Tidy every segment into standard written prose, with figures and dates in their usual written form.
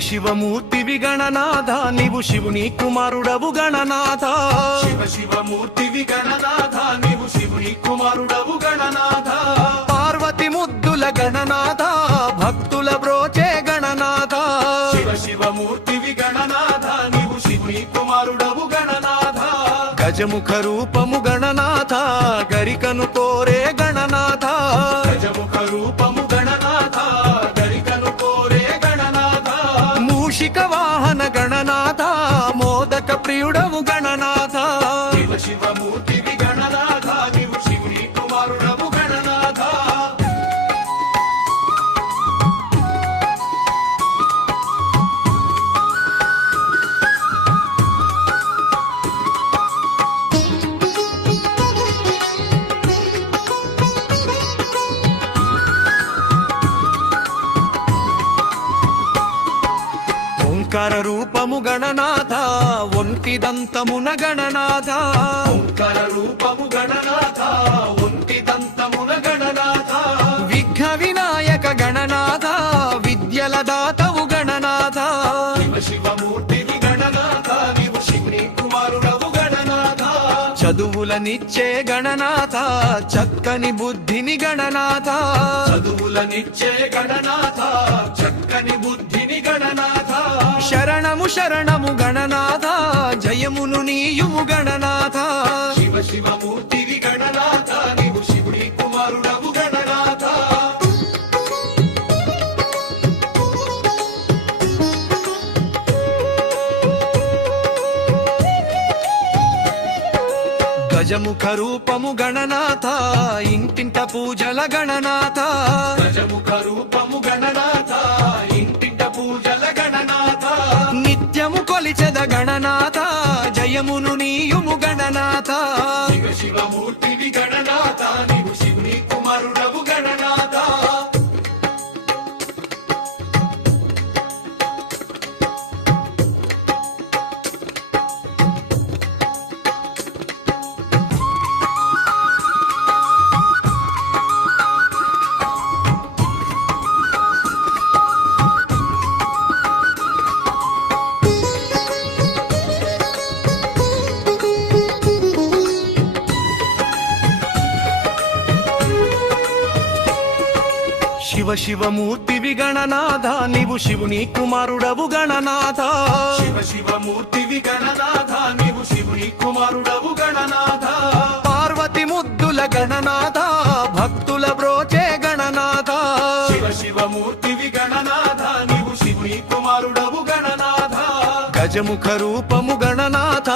శివమూర్తివి గణనాథ నీవు శివుని కుమారుడవు గణనాథ శివమూర్తివి గణనాథ నీవు శివుని కుమారుడవు గణనాథ పార్వతి ముద్దుల గణనాథ భక్తుల బ్రోచే గణనాథ శివమూర్తివి గణనాథ నీవు శివుని కుమారుడవు గణనాథ గజముఖ రూపము గణనాథ గరికను కోరే గణనాథ గజముఖ రూపము గణనాథ గరికను కోరే గణనాథ మూషిక వాహన గణనాథ మోదక ప్రియుడవు గణనాథ శివమూర్తివి గణనాథ నీవు శివుని కుమారుడవు గణనాథ ఓంకార రూపము గణనాథ ఒంటి దంతమున గణనాథ ఓంకార రూపము గణనాథ ఒంటి దంతమున గణనాథ విఘ్న వినాయక గణనాథ విద్యల దాతవు గణనాథ శివమూర్తివి గణనాథ నీవు శివుని కుమారుడవు గణనాథ చదువులనిచ్చే గణనాథ చక్కని బుద్ధిని గణనాథ చదువులనిచ్చే గణనాథ చక్కని బుద్ధిని గణనాథ శరణము శరణము గణనాథ జయమును నీయుము గణనాథ శివమూర్తివి గణనాథ నీవు శివుని కుమారుడవు గణనాథ గజముఖ రూపము గణనాథ ఇంటింట పూజల గణనాథ గజముఖ రూపము గణనాథ ఇంటింట పూజల గణనాథ నిత్యము కొలిచెద గణనాథ జయమును నీయుము గణనాథ శివమూర్తివి గణనాథ నీవు శివుని కుమారుడవు గణనాథ శివమూర్తివి గణనాథ నీవు శివుని కుమారుడవు గణనాథ శివమూర్తివి గణనాథ నీవు శివుని కుమారుడవు గణనాథ పార్వతి ముద్దుల గణనాథ భక్తుల బ్రోచే గణనాథ శివమూర్తివి గణనాథ నీవు శివుని కుమారుడవు గణనాథ గజముఖ రూపము గణనాథ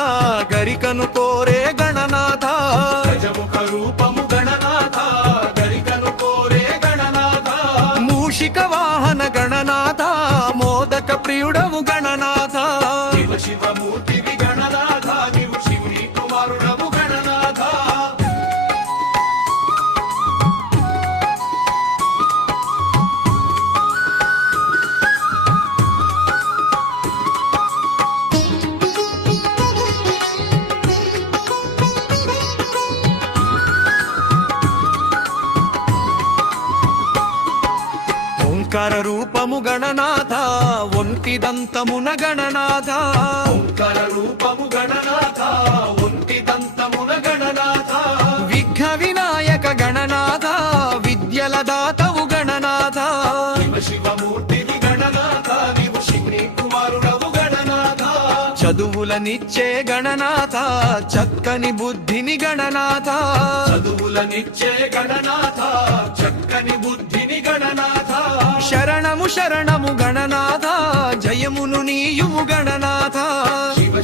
గరికను కోరే గణనాథ గజముఖ రూపము గణనాథ గరికను కోరే గణనాథ మూషిక వాహన గణనాథ మోదక ప్రియుడవు గణనాథ శివమూర్తివి గణనాథ నీవు శివుని కుమారుడవు గణనాథ ఓంకార రూపము గణనాథ ఒంటి దంతమున గణనాథ ఓంకార రూపము గణనాథ ఒంటి దంతమున గణనాథ విఘ్న వినాయక గణనాథ విద్యల దాతవు గణనాథ శివమూర్తివి గణనాథ నీవు శివుని కుమారుడవు గణనాథ చదువులనిచ్చే గణనాథ చక్కని బుద్ధిని గణనాథ చదువులనిచ్చే గణనాథ చక్కని బుద్ధిని గణనాథ శరణము శరణము గణనాథ జయమును నీయుము గణనాథ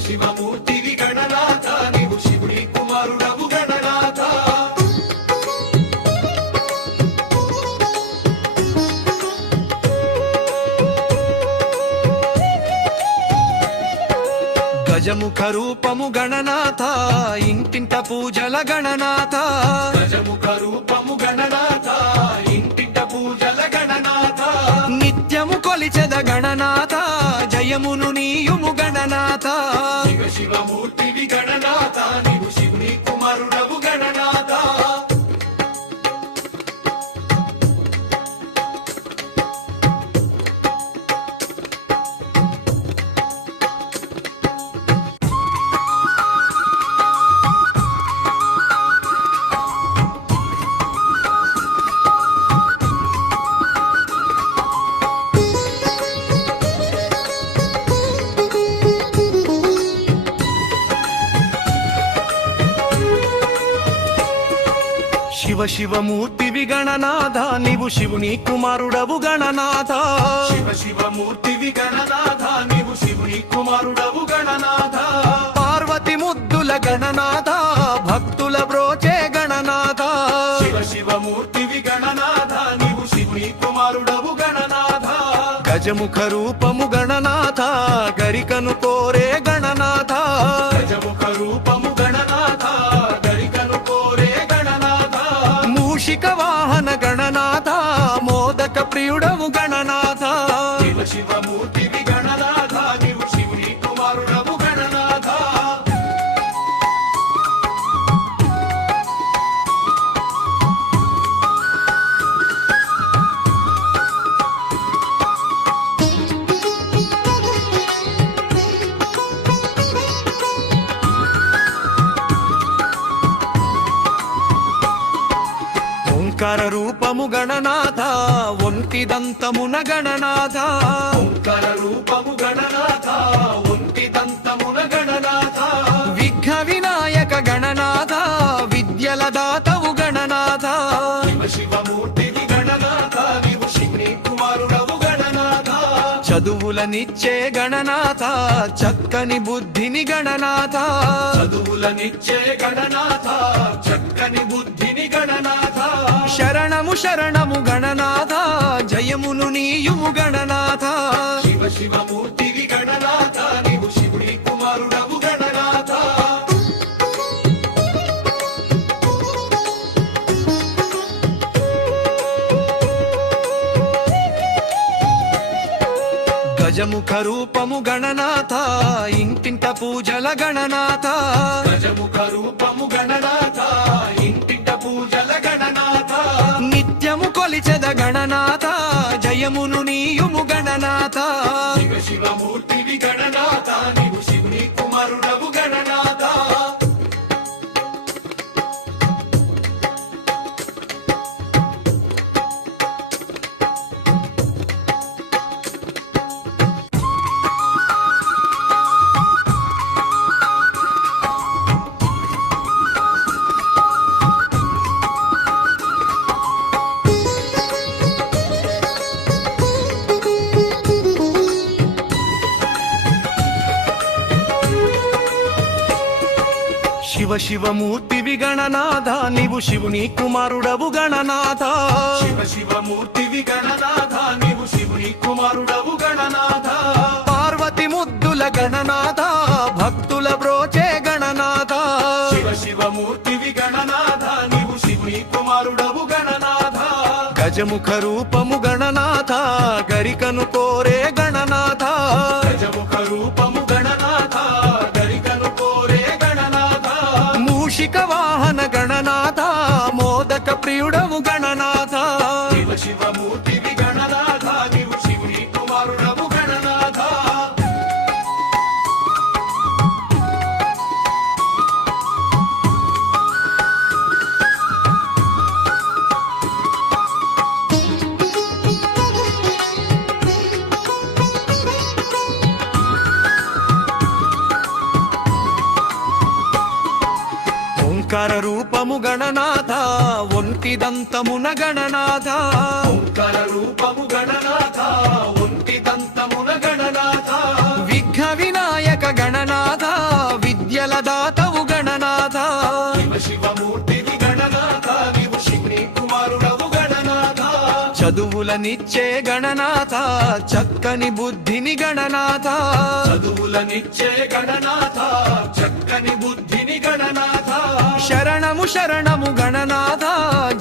శివమూర్తివి గణనాథ నీవు శివుని కుమారుడవు గణనాథ గజముఖ రూపము గణనాథ ఇంటింట పూజల గణనాథ గజముఖ రూపము గణనాథ ఇంటింట పూజల గణనాథ నిత్యము కొలిచెద గణనాథ జయమును నీయుము గణనాథ శివమూర్తివి గణనాథ నీవు శివుని కుమారుడవు గణనాథ శివ శివమూర్తివి గణనాథ నీవు శివుని కుమారుడవు గణనాథ శివ శివమూర్తివి గణనాథ నీవు శివుని కుమారుడవు గణనాథ పార్వతి ముద్దుల గణనాథ భక్తుల బ్రోచే గణనాథ శివ శివమూర్తివి గణనాథ నీవు శివుని కుమారుడవు గణనాథ గజముఖ రూపము గణనాథ గరికను కోరే గణనాథ గజముఖ రూపము గణనాథ గరికను కోరే గణనాథ మూషిక వాహన గణనాథ మోదక ప్రియుడవు గణనాథ శివ శివమూర్తివి గణనాథ నీవు శివుని కుమారుడవు గణనాథ ఓంకార రూపము గణనాథ ఒంటి దంతమున గణనాథ ఓంకార రూపము గణనాథ ఒంటి దంతమున గణనాథ విఘ్న వినాయక గణనాథ విద్యల దాతవు గణనాథ శివ శివమూర్తివి గణనాథ నీవు శివుని కుమారుడవు గణనాథ చదువులనిచ్చే గణనాథ చక్కని బుద్ధిని గణనాథ చదువులనిచ్చే గణనాథ చక్కని బుద్ధిని గణనాథ శరణము శరణము గణనాథ జయమును నీయుము గణనాథ శివ శివమూర్తివి గణనాథ నీవు శివుని కుమారుడవు గణనాథ గజముఖ రూపము గణనాథ ఇంటింట పూజల గణనాథ గజముఖ రూపము గణనాథ ఇంటింట పూజల గణనాథ నిత్యము కొలిచెద గణనాథ జయమును నీయుము గణనాథ శివ శివమూర్తివి గణనాథ నీవు శివుని కుమారుడవు గణనాథ శివ శివమూర్తివి గణనాథ నీవు శివుని కుమారుడవు గణనాథ శివ శివమూర్తివి గణనాథ నీవు శివుని కుమారుడవు గణనాథ పార్వతి ముద్దుల గణనాథ భక్తుల బ్రోచే గణనాథ శివ శివమూర్తివి గణనాథ నీవు శివుని కుమారుడవు గణనాథ గజముఖ రూపము గణనాథ గరికను కోరే గణనాథ గజముఖ రూపము గణనాథ గరికను కోరే గణనాథ మూషిక వాహన గణనాథ మోదక ప్రియుడవు గణనాథ శివ శివమూర్తివి గణనాథ నీవు శివుని కుమారుడవు గణనాథ ఓంకార రూపము గణనాథ ఒంటి దంతమున గణనాథ ఓంకార రూపము గణనాథ ఒంటి దంతమున గణనాథ విఘ్న వినాయక గణనాథ విద్యల దాతవు గణనాథ శివ శివమూర్తివి గణనాథ నీవు శివుని కుమారుడవు గణనాథ చదువులనిచ్చే గణనాథ చక్కని బుద్ధిని గణనాథ చదువులనిచ్చే గణనాథ చక్కని బుద్ధిని గణనాథ శరణము శరణము గణనాథ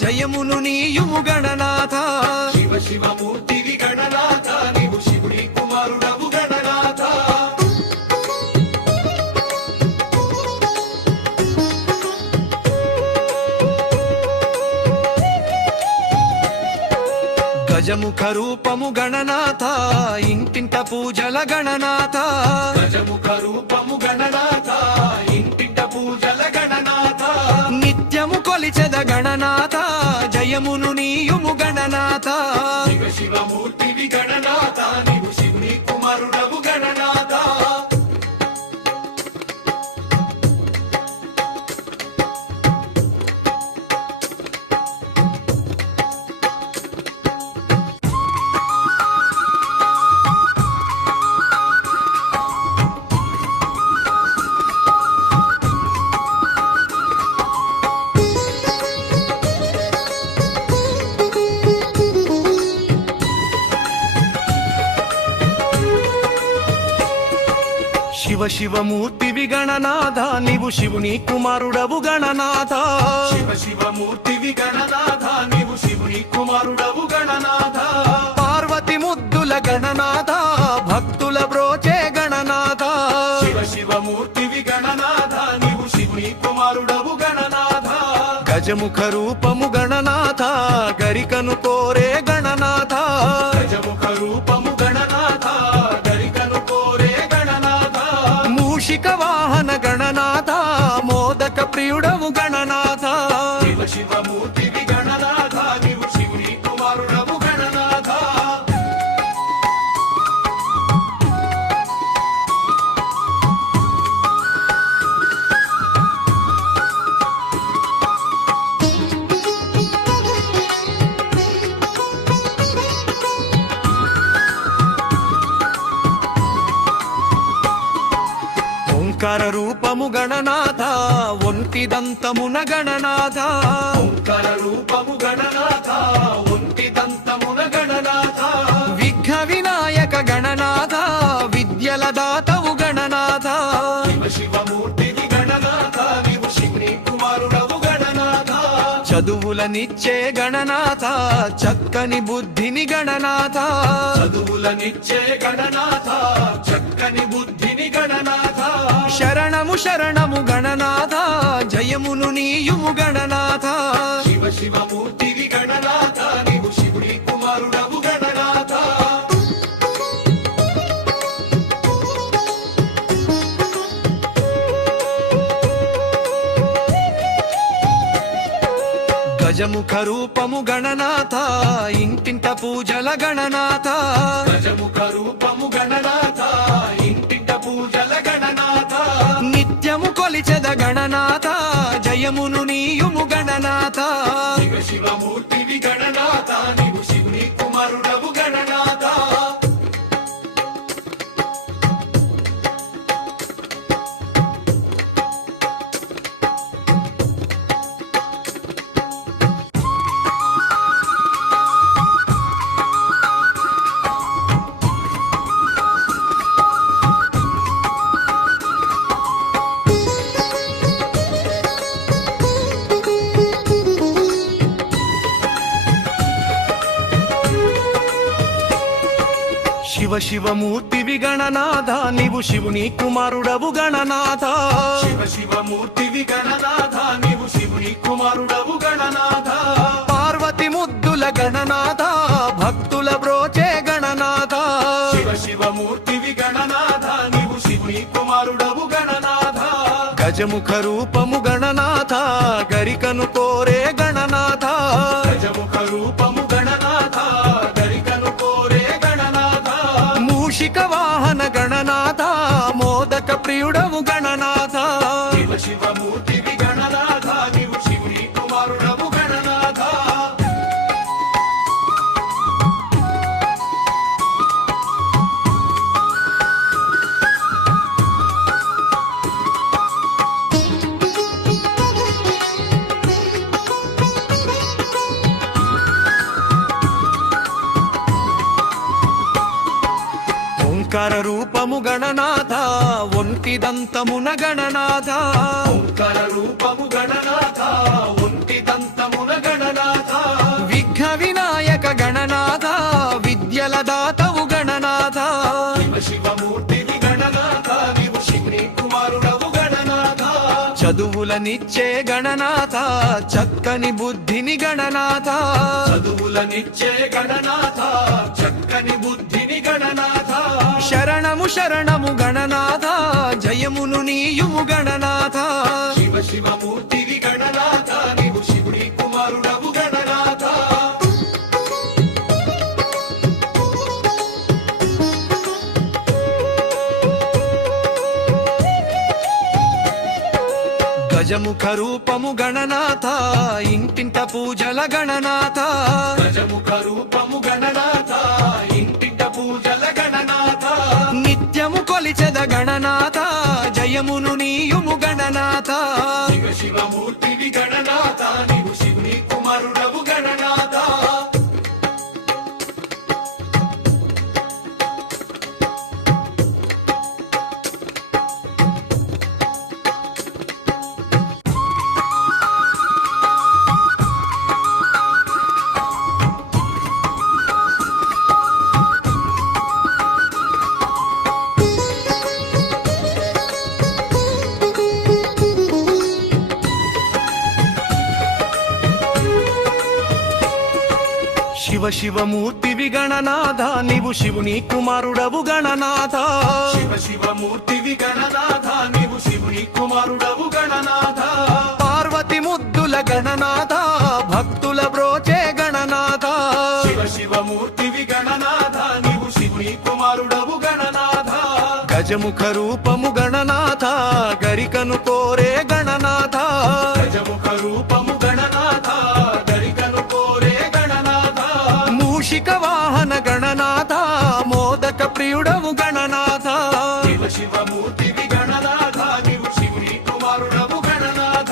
జయమును నీయుము గణనాథ శివ శివమూర్తివి గణనాథ నీవు శివుని కుమారుడవు గణనాథ గజముఖ రూపము గణనాథ ఇంటింట పూజల గణనాథ గజముఖ రూపము గణనాథ ఇంటింట పూజల గణనాథ నిత్యము కొలిచెద గణనాథ జయమును నీయుము గణనాథ శివ శివమూర్తివి గణనాథ నీవు శివుని కుమారుడవు గణనాథ శివమూర్తివి గణనాథ నీవు శివుని కుమారుడవు గణనాథ శివమూర్తివి గణనాథ నీవు శివుని కుమారుడవు గణనాథ పార్వతి ముద్దుల గణనాథ భక్తుల బ్రోచే గణనాథ శివమూర్తివి గణనాథ నీవు శివుని కుమారుడవు గణనాథ గజముఖ రూపము గణనాథ గరికను కోరే గణనాథ గజముఖ రూపము గణనాథ గరికను కోరే గణనాథ మూషిక వాహన గణనాథ మోదక ప్రియుడవు గణనాథ శివమూర్తివి గణనాథ నీవు శివుని కుమారుడవు గణనాథ ఓంకార రూపము గణనాథ ఒంటి దంతమున గణనాథ ఓంకార రూపము గణనాథ ఒంటి దంతమున గణనాథ విఘ్న వినాయక గణనాథ విద్యల దాతవు గణనాథ శివమూర్తివి గణనాథ నీవు శివుని కుమారుడవు గణనాథ చదువులనిచ్చే గణనాథ చక్కని బుద్ధిని గణనాథ చదువులనిచ్చే గణనాథ చక్కని బుద్ధిని గణనాథ శరణము శరణము గణనాథ జయమును నీయుము గణనాథ శివమూర్తివి గణనాథ నీవు శివుని కుమారుడవు గణనాథ గజముఖ రూపము గణనాథ ఇంటింట పూజల గణనాథ గజముఖ రూపము గణనాథ ఇంటింట పూజల గణనాథ నిత్యము కొలిచెద గణనాథ జయమును నీయుము గణనాథ శివమూర్తివి గణనాథ నీవు శివుని కుమారుడవు గణనాథ శివమూర్తివి గణనాథ నీవు శివుని కుమారుడవు గణనాథ శివమూర్తివి గణనాథ నీవు శివుని కుమారుడవు గణనాథ పార్వతి ముద్దుల గణనాథ భక్తుల బ్రోచే గణనాథ శివమూర్తివి గణనాథ నీవు శివుని కుమారుడవు గణనాథ గజముఖ రూపము గణనాథ గరికను కోరే గణనాథ గజముఖ రూపము గణనాథ గరికను కోరే గణనాథ మూషిక వాహన గణనాథ మోదక ప్రియుడవు గణనాథ శివమూర్తివి గణనాథ నీవు శివుని కుమారుడవు గణనాథ ఓంకార రూపము గణనాథ ఒంటి దంతమున గణనాథ ఓంకార రూపము గణనాథ ఒంటి దంతమున గణనాథ విఘ్న వినాయక గణనాథ విద్యల దాతవు గణనాథ శివమూర్తివి గణనాథ నీవు శివుని కుమారుడవు గణనాథ చదువులనిచ్చే గణనాథ చక్కని బుద్ధిని గణనాథ చదువులనిచ్చే గణనాథ చక్కని బుద్ధిని గణనాథ శరణము శరణము గణనాథ జయమును నీయుము గణనాథ శివమూర్తివి గణనాథ నీవు శివుని కుమారుడవు గణనాథ గజముఖ రూపము గణనాథ ఇంటింట పూజల గణనాథ గజముఖ రూపము గణనాథ ఇంటింట పూజల గణనాథ నిత్యము కొలిచెద గణనాథ జయమును నీయుము గణనాథ శివమూర్తివి గణనాథ నీవు శివుని కుమారుడవు గణనాథ శివ శివమూర్తివి గణనాథ నీవు శివుని కుమారుడవు గణనాథ శివ శివమూర్తివి గణనాథ నీవు శివుని కుమారుడవు గణనాథ పార్వతి ముద్దుల గణనాథ భక్తుల బ్రోచే గణనాథ శివ శివమూర్తివి గణనాథ నీవు శివుని కుమారుడవు గణనాథ గజముఖ రూపము గణనాథ గరికను కోరే గణనాథ గజముఖ రూపము గణనాథ గరికను కోరే గణనాథ మూషిక వాహన గణనాథ మోదక ప్రియుడవు గణనాథ శివ శివమూర్తివి గణనాథ నీవు శివుని కుమారుడవు గణనాథ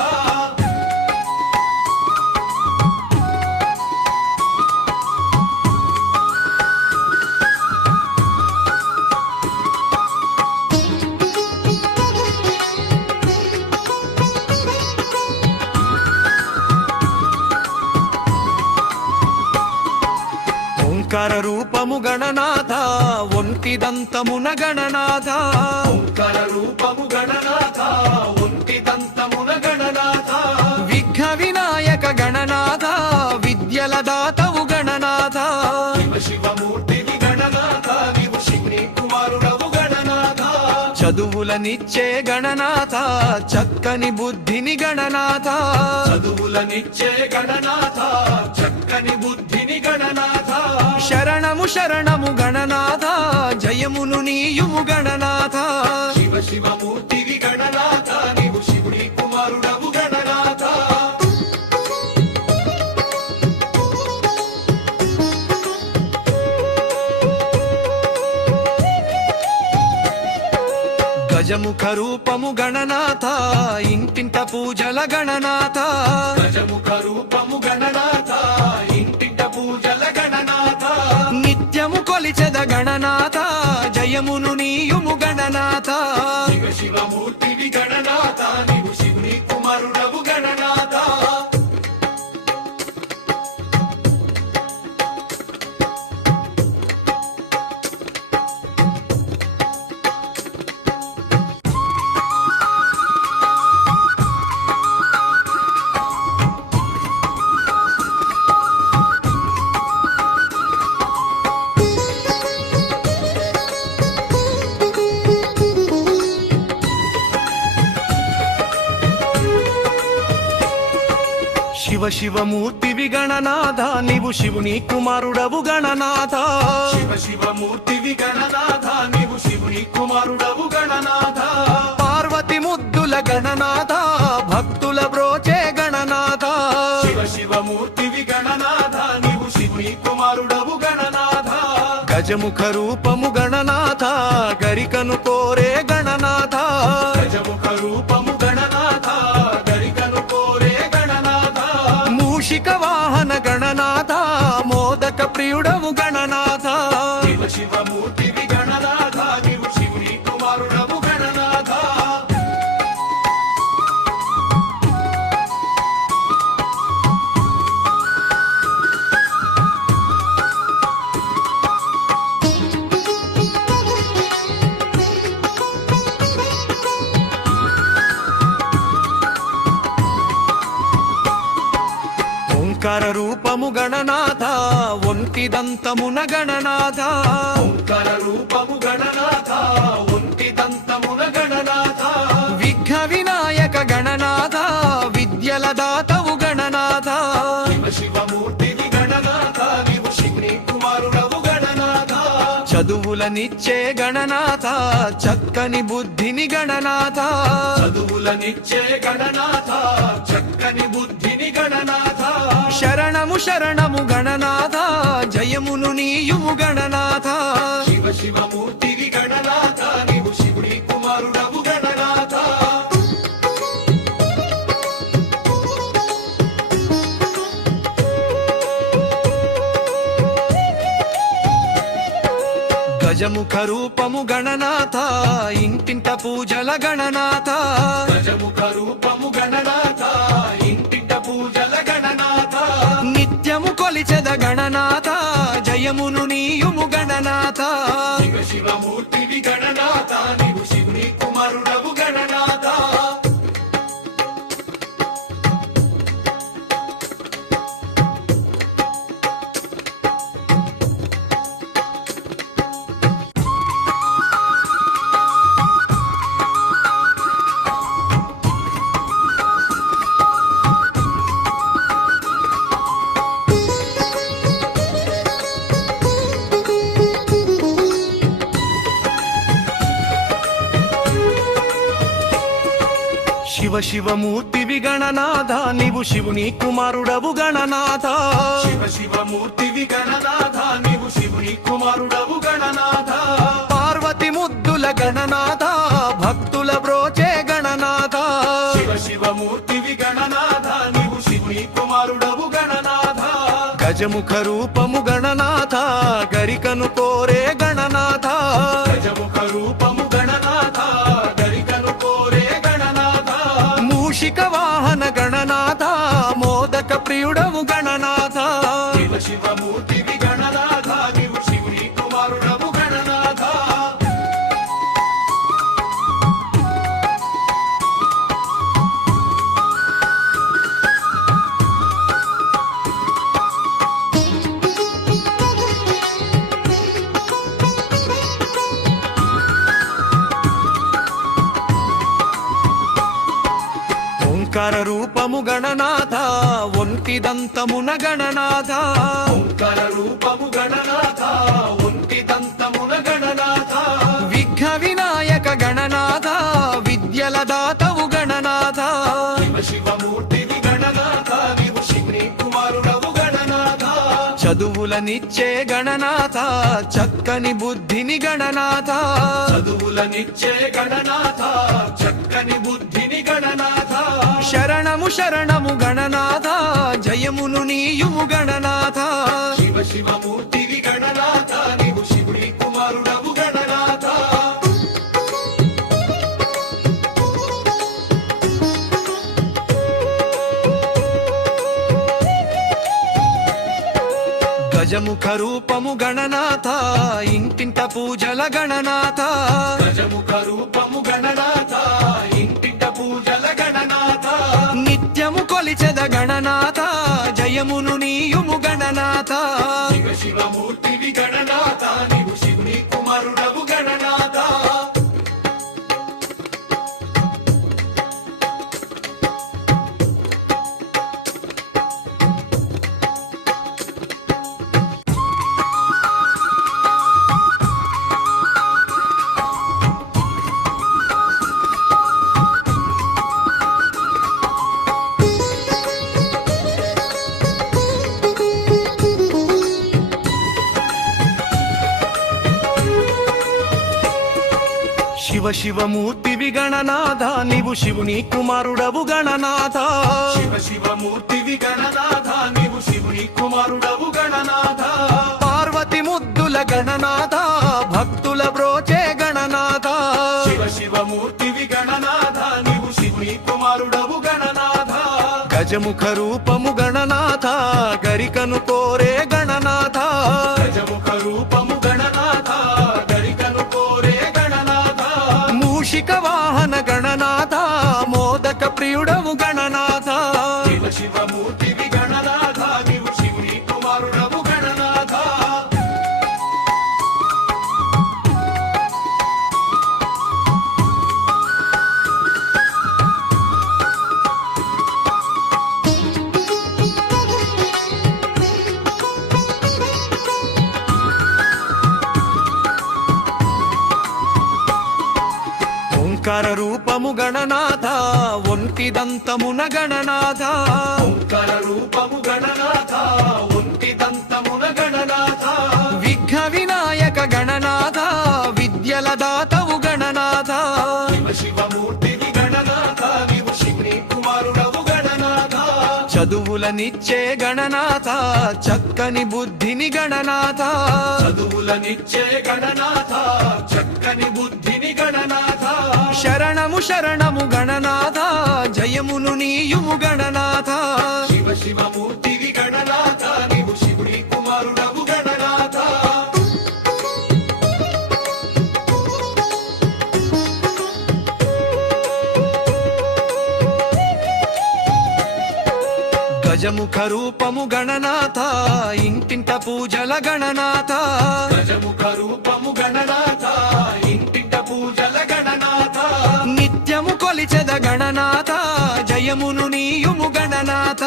ఓంకార రూపము గణనాథ ఒంటి దంతమున గణనాథ ఓంకార రూపము గణనాథ ఒంటి దంతమున గణనాథ విఘ్న వినాయక గణనాథ విద్యల దాతవు గణనాథ శివ శివమూర్తివి గణనాథ నీవు శివుని కుమారుడవు గణనాథ చదువులనిచ్చే గణనాథ చక్కని బుద్ధిని గణనాథ చదువులనిచ్చే గణనాథ చక్కని బుద్ధిని గణనాథ శరణము శరణము గణనాథ జయమును నీయుము గణనాథ శివ శివమూర్తివి గణనాథ నీవు శివుని కుమారుడవు గణనాథ గజముఖ రూపము గణనాథ ఇంటింట పూజల గణనాథ గజముఖ రూపము గణనాథ ఇంటింట పూజల గణనాథ నిత్యము కొలిచెద గణనాథ జయమును నీయుము గణనాథ శివ శివమూర్తివి గణనాథ నీవు శివుని కుమారుడవు గణనాథ శివ శివమూర్తివి గణనాథ నీవు శివుని కుమారుడవు గణనాథ శివ శివమూర్తివి గణనాథ నీవు శివుని కుమారుడవు గణనాథ పార్వతి ముద్దుల గణనాథ భక్తుల బ్రోచే గణనాథ శివ శివమూర్తివి గణనాథ నీవు శివుని కుమారుడవు గణనాథ గజముఖ రూపము గణనాథ గరికను కోరే గణనాథ గజముఖ రూపము గణనాథ గరికను కోరే గణనాథ మూషిక వాహన గణనాథ మోదక ప్రియుడవు గణనాథ శివ శివమూర్తివి గణనాథ నీవు శివుని కుమారుడవు గణనాథ ఓంకార రూపము గణనాథ ఒంటి దంతమున గణనాథ ఓంకార రూపము గణనాథ ఒంటి దంతమున గణనాథ విఘ్న వినాయక గణనాథ విద్యల దాతవు గణనాథ శివ శివమూర్తివి గణనాథ నీవు శివుని కుమారుడవు గణనాథ చదువులనిచ్చే గణనాథ చక్కని బుద్ధిని గణనాథ చదువులనిచ్చే గణనాథ చక్కని బుద్ధిని గణనాథ శరణము శరణము గణనాథ జయమును నీయుము గణనాథ శివ శివమూర్తివి గణనాథ నీవు శివుని కుమారుడవు గణనాథ గజముఖ రూపము గణనాథ ఇంటింట పూజల గణనాథ గజముఖ రూపము గణనాథ ఇంటింట పూజల గణనాథ నిత్యము కొలిచెద గణనాథ జయమును నీయుము గణనాథ శివ శివమూర్తివి గణనాథ నీవు శివుని కుమారుడవు గణనాథ శివమూర్తివి గణనాథ నీవు శివుని కుమారుడవు గణనాథ శివ శివమూర్తివి గణనాథ నీవు శివుని కుమారుడవు గణనాథ పార్వతి ముద్దుల గణనాథ భక్తుల బ్రోచే గణనాథ శివ శివమూర్తివి గణనాథ నీవు శివుని కుమారుడవు గణనాథ గజముఖ రూపము గణనాథ గరికను కోరే గణనాథ గజముఖ రూపము గణనాథ గరికను కోరే గణనాథ మూషిక వాహన గణనాథ మోదక ప్రియుడవు గణనాథ శివ శివమూర్తివి గణనాథ నీవు శివుని కుమారుడవు గణనాథ ఓంకార రూపము గణనాథ ఒంటి దంతమున గణనాథ ఓంకార రూపము గణనాథ ఒంటి దంతమున గణనాథ విఘ్న వినాయక గణనాథ విద్యల దాతవు గణనాథ శివ శివమూర్తివి గణనాథ నీవు శివుని కుమారుడవు గణనాథ చదువులనిచ్చే గణనాథ చక్కని బుద్ధిని గణనాథ చదువులనిచ్చే గణనాథ చక్కని బుద్ధిని గణనాథ శరణము శరణము గణనాథ జయమును నీయుము గణనాథ శివ శివమూర్తివి గణనాథ నీవు శివుని కుమారుడవు గణనాథ గజముఖ రూపము గణనాథ ఇంటింట పూజల గణనాథ గజముఖ రూపము గణనాథ ఇంటింట పూజల గణనాథ నిత్యము కొలిచెద గణనాథ జయమును నీయుము గణనాథ శివ శివమూర్తివి గణనాథ నీవు శివుని కుమారుడవు గణనాథ శివ శివమూర్తివి గణనాథ నీవు శివుని కుమారుడవు గణనాథ శివ శివమూర్తివి గణనాథ నీవు శివుని కుమారుడవు గణనాథ పార్వతి ముద్దుల గణనాథ భక్తుల బ్రోచే గణనాథ శివ శివమూర్తివి గణనాథ నీవు శివుని కుమారుడవు గణనాథ గజముఖ రూపము గణనాథ గరికను కోరే గణనాథ గజముఖ రూపము గణనాథ గరికను కోరే గణనాథ మూషిక వాహన గణనాథ మోదక ప్రియుడవు గణనాథ శివ శివమూర్తివి గణనాథ నీవు శివుని కుమారుడవు గణనాథ ఓంకార రూపము గణనాథ ఒంటి దంతమున గణనాథ ఓంకార రూపము గణనాథ ఒంటి దంతమున గణనాథ విఘ్న వినాయక గణనాథ విద్యల దాతవు గణనాథ శివ శివమూర్తివి గణనాథ నీవు శివుని కుమారుడవు గణనాథ చదువులనిచ్చే గణనాథ చక్కని బుద్ధిని గణనాథ చదువులనిచ్చే గణనాథ చక్కని బుద్ధిని గణనాథ శరణము శరణము గణనాథ జయమును నీయుము గణనాథ శివ శివమూర్తివి గణనాథ నీవు శివుని కుమారుడవు గణనాథ గజముఖ రూపము గణనాథ ఇంటింట పూజల గణనాథ గజముఖ రూపము గణనాథ ఇంటింట పూజల గణనాథ నిత్యము కొలిచెద గణనాథ జయమును నీయుము గణనాథ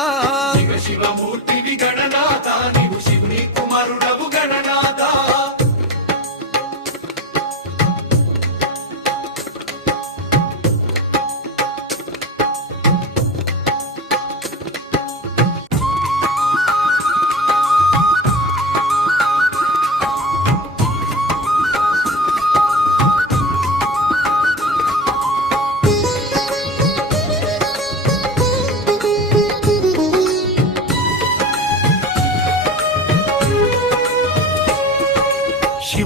శివ శివమూర్తివి గణనాథ నీవు శివుని కుమారుడవు గణనాథ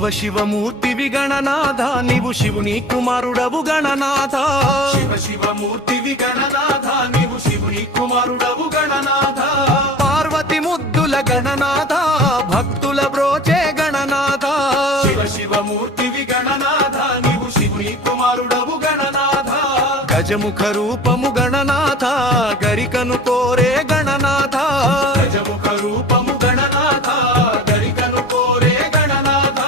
శివ శివమూర్తివి గణనాథ నీవు శివుని కుమారుడవు గణనాథ శివ శివమూర్తివి గణనాథ నీవు శివుని కుమారుడవు గణనాథ పార్వతి ముద్దుల గణనాథ భక్తుల బ్రోచే గణనాథ శివ శివమూర్తివి గణనాథ నీవు శివుని కుమారుడవు గణనాథ గజముఖ రూపము గణనాథ గరికను కోరే గణనాథ గజముఖ రూపము గణనాథ గరికను కోరే గణనాథ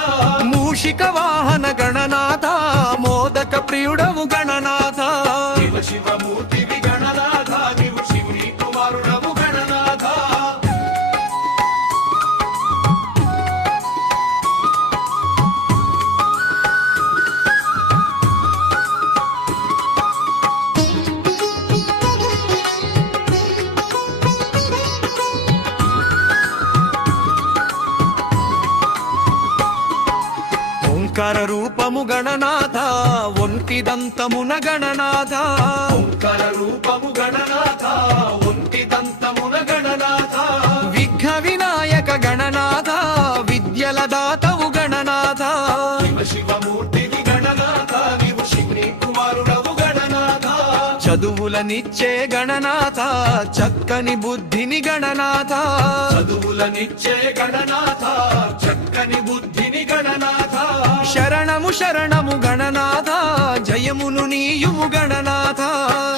మూషిక వాహన గణనాథ మోదక ప్రియుడవు గణనాథ శివ శివమూర్తివి గణనాథ నీవు శివుని కుమారుడవు గణనాథ ఓంకార రూపము గణనాథ ఒంటి దంతమున గణనాథ ఓంకార రూపము గణనాథ ఒంటి దంతమున గణనాథ విఘ్న వినాయక గణనాథ విద్యల దాతవు గణనాథ శివ శివమూర్తివి గణనాథ నీవు శివుని కుమారుడవు గణనాథ చదువులనిచ్చే గణనాథ చక్కని బుద్ధిని గణనాథ చదువులనిచ్చే గణనాథ చక్కని బుద్ధిని గణనాథ శరణము శరణము గణనాథ జయమును నీయుము గణనాథ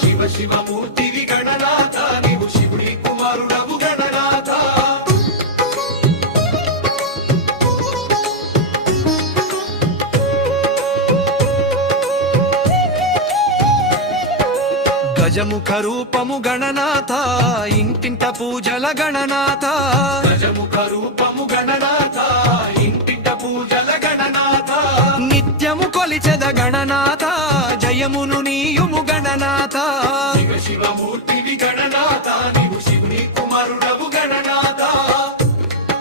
శివ శివమూర్తివి గణనాథ నీవు శివుని కుమారుడవు గణనాథ గజముఖ రూపము గణనాథ ఇంటింట పూజల గణనాథ గజముఖ రూపము గణనాథ ఇంటింట పూజల గణనాథ నిత్యము కొలిచెద గణనాథ జయమును నీయుము గణనాథ శివ శివమూర్తివి గణనాథ నీవు శివుని కుమారుడవు గణనాథ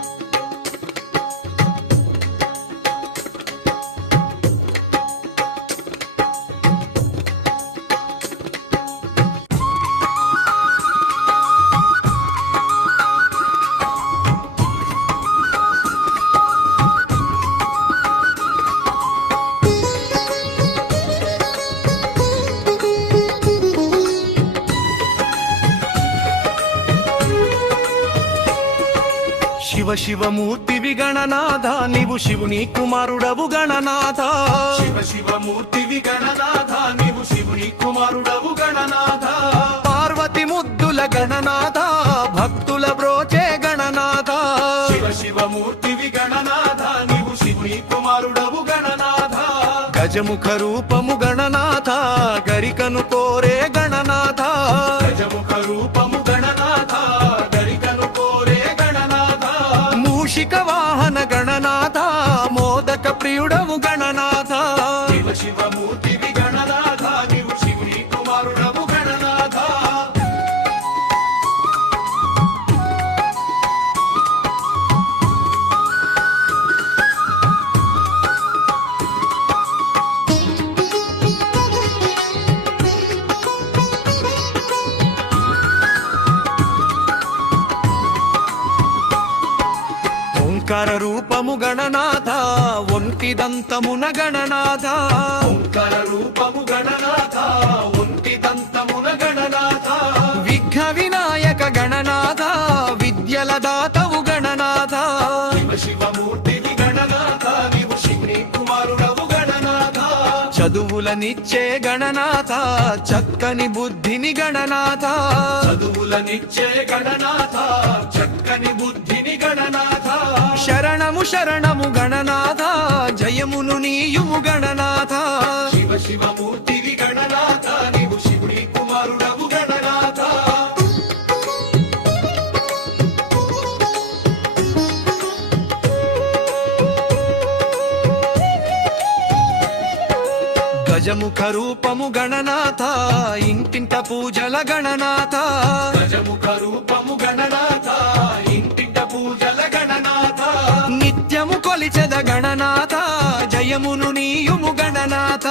శివ శివమూర్తివి గణనాథ నీవు శివుని కుమారుడవు గణనాథ శివ శివమూర్తివి గణనాథ నీవు శివుని కుమారుడవు గణనాథ పార్వతి ముద్దుల గణనాథ భక్తుల బ్రోచే గణనాథ శివ శివమూర్తివి గణనాథ నీవు శివుని కుమారుడవు గణనాథ గజముఖ రూపము గణనాథ గరికను కోరే గణనాథ గజముఖ రూపము గణనాథ గరికను కోరే గణనాథ మూషిక వాహన గణనాథ మోదక ప్రియుడవు గణనాథ శివ శివమూర్తివి గణనాథ నీవు శివుని కుమారుడవు గణనాథ ఓంకార రూపము గణనాథ ఒంటి దంతమున గణనాథ ఓంకార రూపము గణనాథ ఒంటి దంతమున గణనాథ విఘ్న వినాయక గణనాథ విద్యల దాతవు గణనాథ శివ శివమూర్తివి గణనాథ నీవు శివుని కుమారుడవు గణనాథ చదువులనిచ్చే గణనాథ చక్కని బుద్ధిని గణనాథ చదువులనిచ్చే గణనాథ చక్కని బుద్ధిని గణనాథ శరణము శరణము గణనాథ జయమును నీయుము గణనాథ శివ శివమూర్తివి గణనాథ నీవు శివుని కుమారుడవు గణనాథ గజముఖ రూపము గణనాథ ఇంటింట పూజల గణనాథ గజముఖ రూపము గణనాథ ఇంటింట పూజల గణనాథ నిత్యము కొలిచెద గణనాథ జయమును నీయుము గణనాథ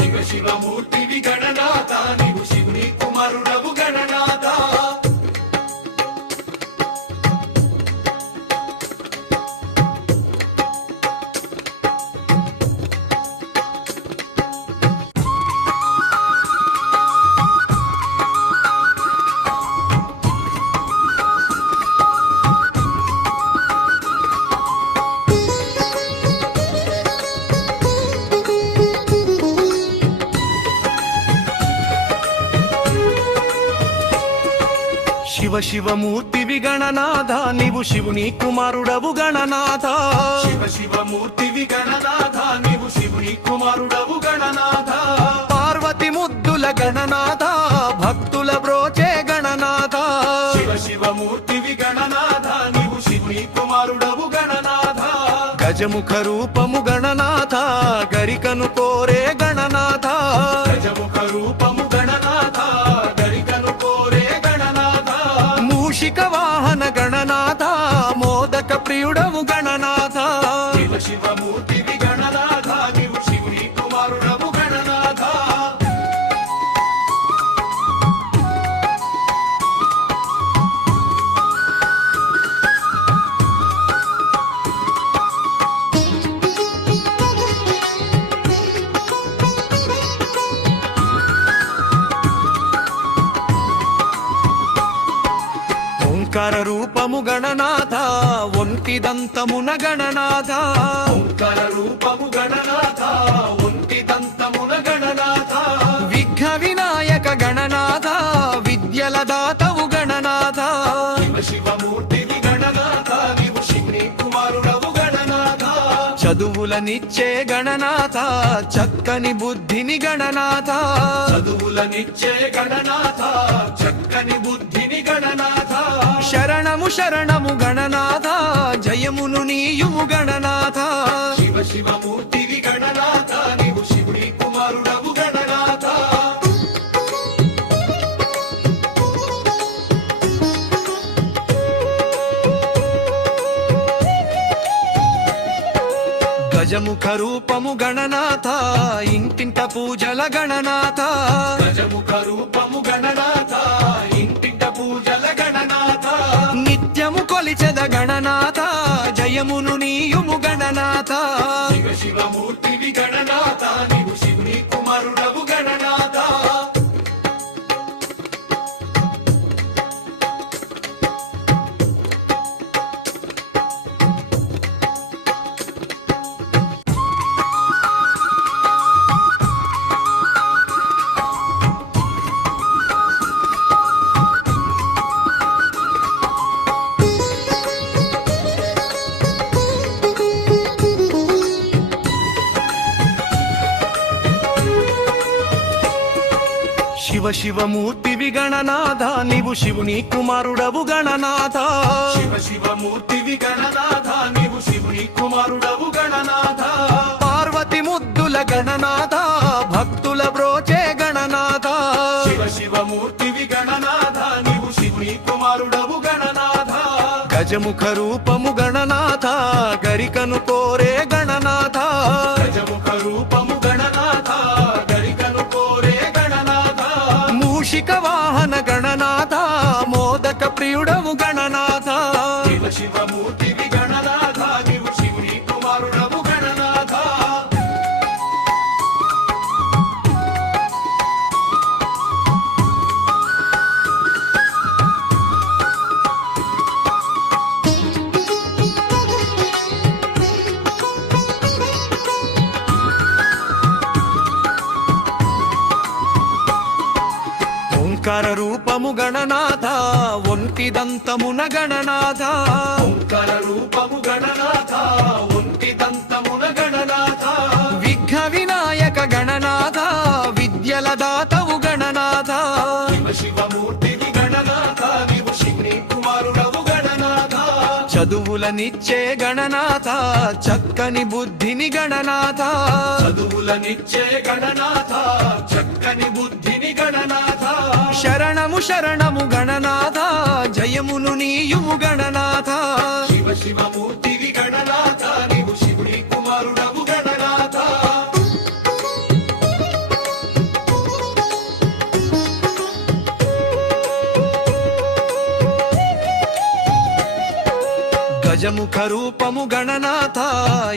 శివ శివమూర్తివి గణనాథ నీవు శివుని కుమారుడవు గణనాథ శివ శివమూర్తివి గణనాథ నీవు శివుని కుమారుడవు గణనాథ శివ శివమూర్తివి గణనాథ నీవు శివుని కుమారుడవు గణనాథ పార్వతి ముద్దుల గణనాథ భక్తుల బ్రోచే గణనాథ శివ శివమూర్తివి గణనాథ నీవు శివుని కుమారుడవు గణనాథ గజముఖ రూపము గణనాథ గరికను కోరే గణనాథ గజముఖ రూపము గణనాథ గరికను కోరే గణనాథ మూషిక వాహన గణనాథ మోదక ప్రియుడవు గణనాథ శివ శివమూర్తివి గణనాథ నీవు శివుని కుమారుడవు గణనాథ ఓంకార రూపము గణనాథ ఒంటి దంతమున గణనాథ ఓంకార రూపము గణనాథ ఒంటి దంతమున గణనాథ విఘ్న వినాయక గణనాథ విద్యల దాతవు గణనాథ శివ శివమూర్తివి గణనాథ నీవు శివుని కుమారుడవు గణనాథ చదువులనిచ్చే గణనాథ చక్కని బుద్ధిని గణనాథ చదువులనిచ్చే గణనాథ చక్కని బుద్ధిని గణనాథ శరణము శరణము గణనాథ జయమును నీయుము గణనాథ శివ శివమూర్తివి గణనాథ నీవు శివుని కుమారుడవు గణనాథ గజముఖ రూపము గణనాథ ఇంటింట పూజల గణనాథ గజముఖ రూపము గణనాథ ఇంటింట పూజల గణనాథ నిత్యము కొలిచెద గణనాథ జయమును నీయుము గణనాథ శివ శివమూర్తివి గణనాథ నీవు శివుని కుమారుడవు గణనాథ శివ శివమూర్తివి గణనాథ నీవు శివుని కుమారుడవు గణనాథ శివ శివమూర్తివి గణనాథ నీవు శివుని కుమారుడవు గణనాథ పార్వతి ముద్దుల గణనాథ భక్తుల బ్రోచే గణనాథ శివ శివమూర్తివి గణనాథ నీవు శివుని కుమారుడవు గణనాథ గజముఖ రూపము గణనాథ గరికను కోరే గణనాథ గజముఖ రూపము గణనాథ గరికను కోరే గణనాథ మూషిక వాహన గణనాథ మోదక ప్రియుడవు గణనాథ శివ శివమూర్తివి గణనాథ నీవు శివుని కుమారుడవు గణనాథ ఓంకార రూపము గణనాథ ఒంటి దంతమున గణనాథ ఓంకార రూపము గణనాథ ఒంటి దంతమున గణనాథ విఘ్న వినాయక గణనాథ విద్యల దాతవు గణనాథ శివ శివమూర్తివి గణనాథ నీవు శివుని కుమారుడవు గణనాథ చదువులనిచ్చే గణనాథ చక్కని బుద్ధిని గణనాథ చదువులనిచ్చే గణనాథ చక్కని బుద్ధిని గణనాథ శరణము శరణము గణనాథ జయమును నీయుము గణనాథ శివ శివమూర్తివి గణనాథ నీవు శివుని కుమారుడవు గణనాథ గజముఖ రూపము గణనాథ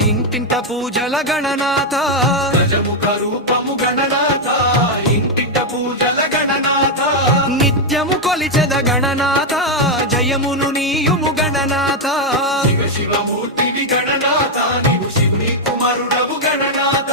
ఇంటింట పూజల గణనాథ గజముఖ రూపము గణనాథ ఇంటింట పూజల గణనాథ నిత్యము కొలిచెద గణనాథ జయమును నీయుము గణనాథ శివ శివమూర్తివి గణనాథ నీవు శివుని కుమారుడవు గణనాథ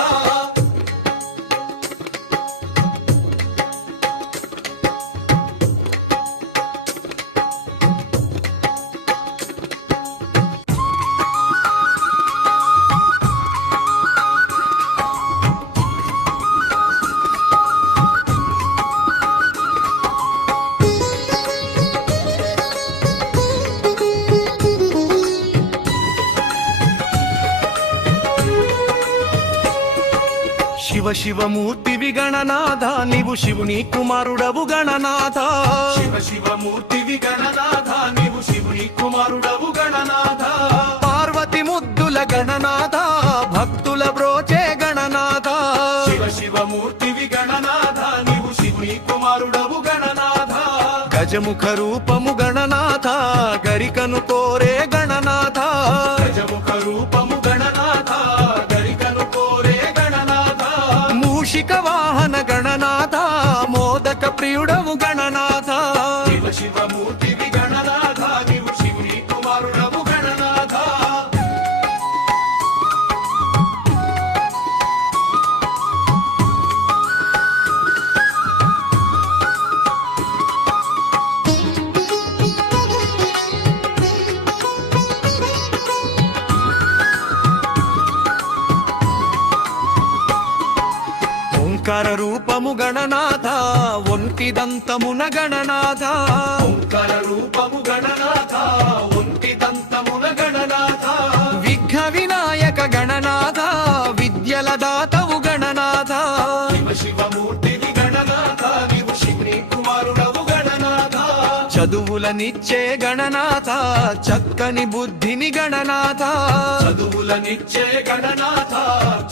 శివమూర్తివి గణనాథ నీవు శివుని కుమారుడవు గణనాథ శివమూర్తివి గణనాథ నీవు శివుని కుమారుడవు గణనాథ పార్వతి ముద్దుల గణనాథ భక్తుల బ్రోచే గణనాథ శివమూర్తివి గణనాథ నీవు శివుని కుమారుడవు గణనాథ గజముఖ రూపము గణనాథ గరికను కోరే గణనాథ గజముఖ రూపము గణనాథ గరికను కోరే గణనాథ మూషిక వాహన గణనాథ మోదక ప్రియుడవు గణనాథ శివమూర్తివి గణనాథ నీవు శివుని కుమారుడవు గణనాథ ఓంకార రూపము గణనాథ ఒంటి దంతమున గణనాథ ఓంకార రూపము గణనాథ ఒంటి దంతమున గణనాథ విఘ్న వినాయక గణనాథ విద్యల దాతవు గణనాథ శివమూర్తివి గణనాథ నీవు శివుని కుమారుడవు గణనాథ చదువులనిచ్చే గణనాథ చక్కని బుద్ధిని గణనాథ చదువులనిచ్చే గణనాథ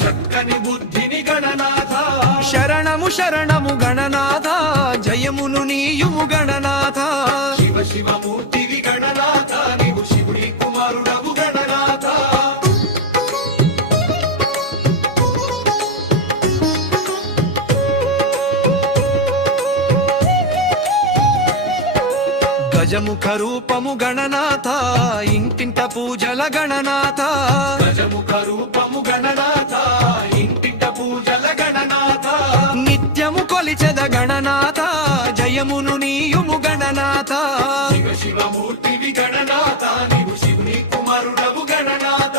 చక్కని బుద్ధిని గణనాథ శరణము శరణము గణనాథ జయమును నీయుము గణనాథ శివమూర్తివి గణనాథ నీవు శివుని కుమారుడవు గణనాథ గజముఖ రూపము గణనాథ ఇంటింట పూజల గణనాథ గజముఖ రూపము గణనాథ ఇంటింట పూజల గణనాథ నిత్యము కొలిచెద గణనాథ జయమును నీయుము గణనాథ శివమూర్తివి గణనాథ నీవు శివుని కుమారుడవు గణనాథ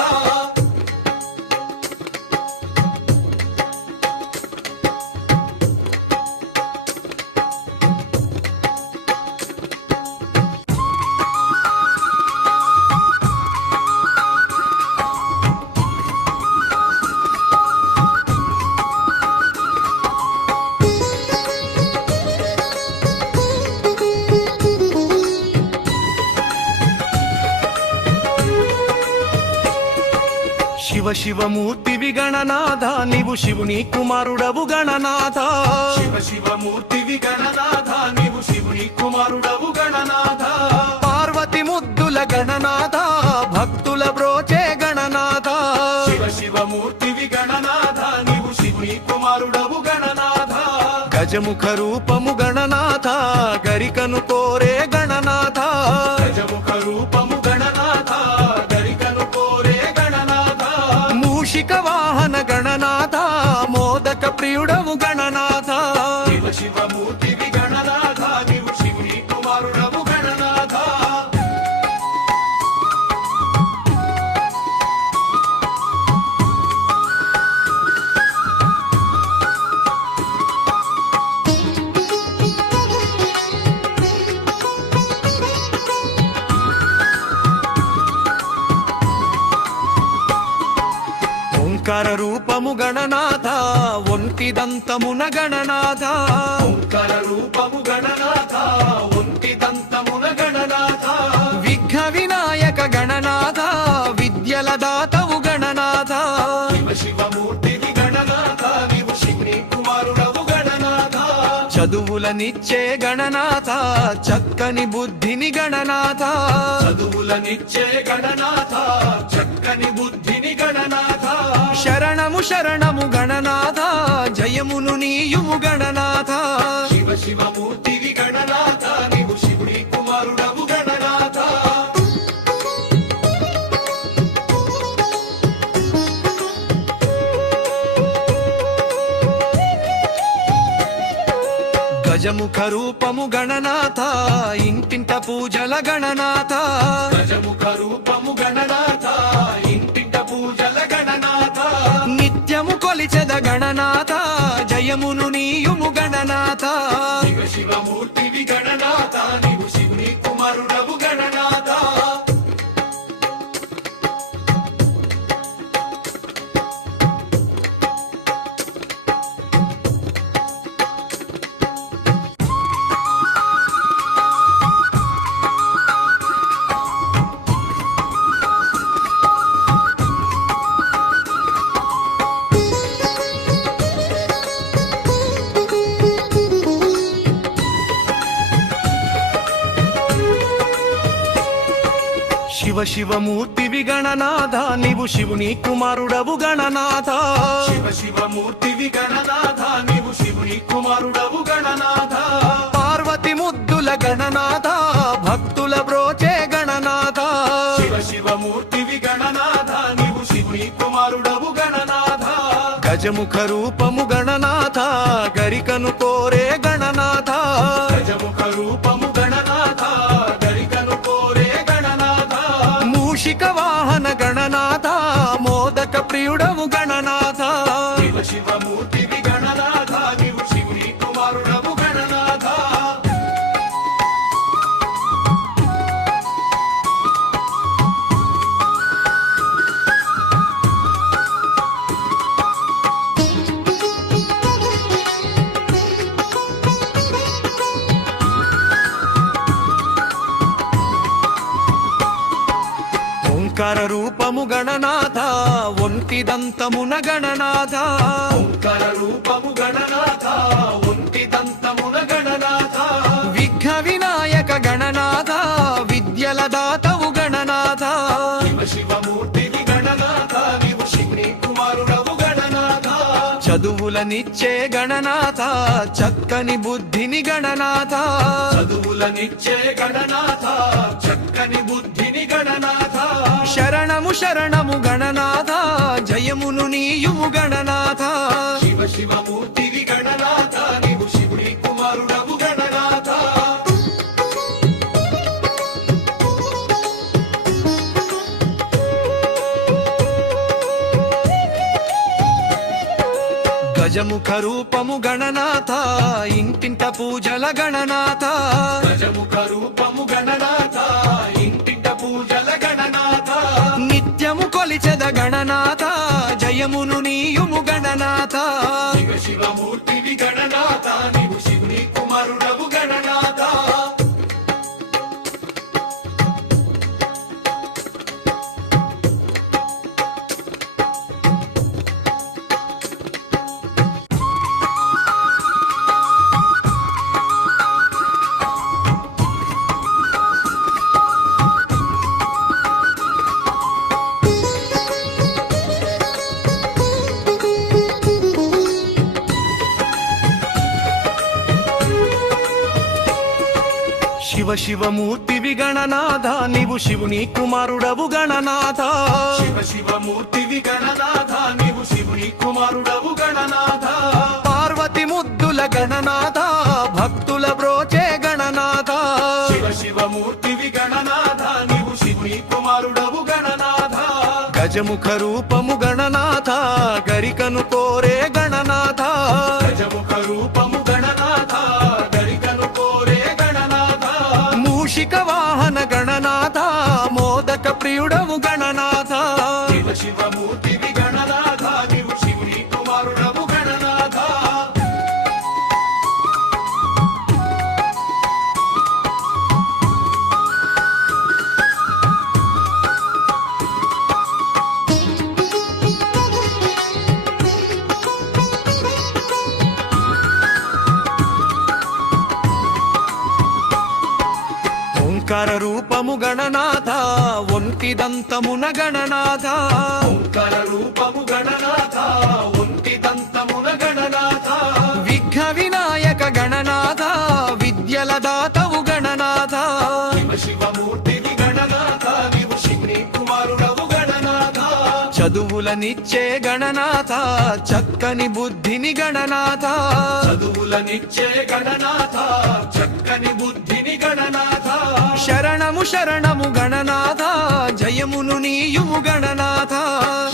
శివమూర్తివి గణనాథ నీవు శివుని కుమారుడవు గణనాథ శివమూర్తివి గణనాథ నీవు శివుని కుమారుడవు గణనాథ పార్వతి ముద్దుల గణనాథ భక్తుల బ్రోచే గణనాథ శివమూర్తివి గణనాథ నీవు శివుని కుమారుడవు గణనాథ గజముఖ రూపము గణనాథ గరికను కోరే గణనాథ గజముఖ రూపము గణనాథ గరికను కోరే గణనాథ మూషిక వాహన గణనాథ మోదక ప్రియుడవు గణనాథ శివమూర్తివి గణనాథ నీవు శివుని కుమారుడవు గణనాథ ఓంకార రూపము గణనాథ ఒంటి దంతమున గణనాథ ఓంకార రూపము గణనాథ ఒంటి దంతమున గణనాథ విఘ్న వినాయక గణనాథ విద్యల దాతవు గణనాథ శివమూర్తివి గణనాథ నీవు శివుని కుమారుడవు గణనాథ చదువులనిచ్చే గణనాథ చక్కని బుద్ధిని గణనాథ చదువులనిచ్చే గణనాథ చక్కని బుద్ధిని గణనాథ శరణము శరణము గణనాథ జయమును నీయుము గణనాథ శివమూర్తివి గణనాథ నీవు శివుని కుమారుడవు గణనాథ గజముఖ రూపము గణనాథ ఇంటింట పూజల గణనాథ గజముఖ రూపము గణనాథ ఇంటింట పూజల గణనాథ నిత్యము కొలిచెద గణనాథ జయమును నీయుము గణనాథ శివమూర్తివి గణనాథ నీవు శివుని కుమారుడవు గణనాథ శివ శివమూర్తివి గణనాథ నీవు శివుని కుమారుడవు గణనాథ శివ శివమూర్తివి గణనాథ నీవు శివుని కుమారుడవు గణనాథ పార్వతి ముద్దుల గణనాథ భక్తుల బ్రోచే గణనాథ శివ శివమూర్తివి గణనాథ నీవు శివుని కుమారుడవు గణనాథ గజముఖ రూపము గణనాథ గరికను కోరే గణనాథ గజముఖ రూపము గణనాథ గరికను కోరే గణనాథ మూషిక వాహన గణనాథ మోదక ప్రియుడవు గణనాథ శివ శివమూర్తివి గణనాథ నీవు శివుని కుమారుడవు గణనాథ ఓంకార రూపము గణనాథ ఒంటి దంతమున గణనాథ ఓంకార రూపము గణనాథ ఒంటి దంతమున గణనాథ విఘ్న వినాయక గణనాథ విద్యల దాతవు గణనాథ శివ శివమూర్తివి గణనాథ నీవు శివుని కుమారుడవు గణనాథ చదువులనిచ్చే గణనాథ చక్కని బుద్ధిని గణనాథ చదువులనిచ్చే గణనాథ చక్కని బుద్ధిని గణనాథ శరణము శరణము గణనాథ జయమును నీయుము గణనాథ శివ శివమూర్తివి గణనాథ నీవు శివుని కుమారుడవు గణనాథ గజముఖ రూపము గణనాథ ఇంటింట పూజల గణనాథ గజముఖ రూపము గణనాథ ఇంటింట పూజల గణనాథ నిత్యము కొలిచెద గణనాథ జయమును నీయుము గణనాథ శివ శివమూర్తివి గణనాథ నీవు శివుని కుమారుడవు గణనాథ శివ శివమూర్తివి గణనాథ నీవు శివుని కుమారుడవు గణనాథ శివ శివమూర్తివి గణనాథ నీవు శివుని కుమారుడవు గణనాథ పార్వతి ముద్దుల గణనాథ భక్తుల బ్రోచే గణనాథ శివ శివమూర్తివి గణనాథ నీవు శివుని కుమారుడవు గణనాథ గజముఖ రూపము గణనాథ గరికను కోరే గణనాథ గజముఖ రూపము గణనాథ గరికను కోరే గణనాథ మూషిక వాహన గణనాథ మోదక ప్రియుడవు గణనాథ శివ శివమూర్తివి గణనాథ నీవు శివుని కుమారుడవు గణనాథ ఓంకార రూపము గణనాథ ఒంటి దంతమున గణనాథ ఓంకార రూపము గణనాథ ఒంటి దంతమున గణనాథ విఘ్న వినాయక గణనాథ విద్యల దాతవు గణనాథ శివ శివమూర్తివి గణనాథ నీవు శివుని కుమారుడవు గణనాథ చదువులనిచ్చే గణనాథ చక్కని బుద్ధిని గణనాథ చదువులనిచ్చే గణనాథ చక్కని బుద్ధిని గణనాథ శరణము శరణము గణనాథ జయమును నీయుము గణనాథ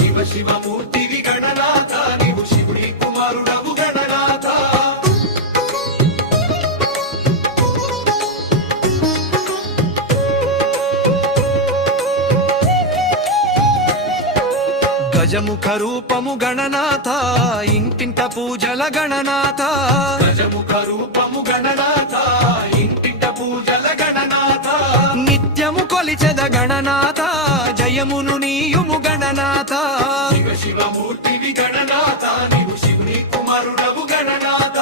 శివ శివమూర్తివి గణనాథ నీవు శివుని కుమారుడవు గణనాథ గజముఖ రూపము గణనాథ ఇంటింట పూజల గణనాథ గజముఖ రూపము గణనాథ ఇంటింట పూజల గణనాథ నిత్యము కొలిచెద గణనాథ జయమును నీయుము గణనాథ శివ శివమూర్తివి గణనాథ నీవు శివుని కుమారుడవు గణనాథ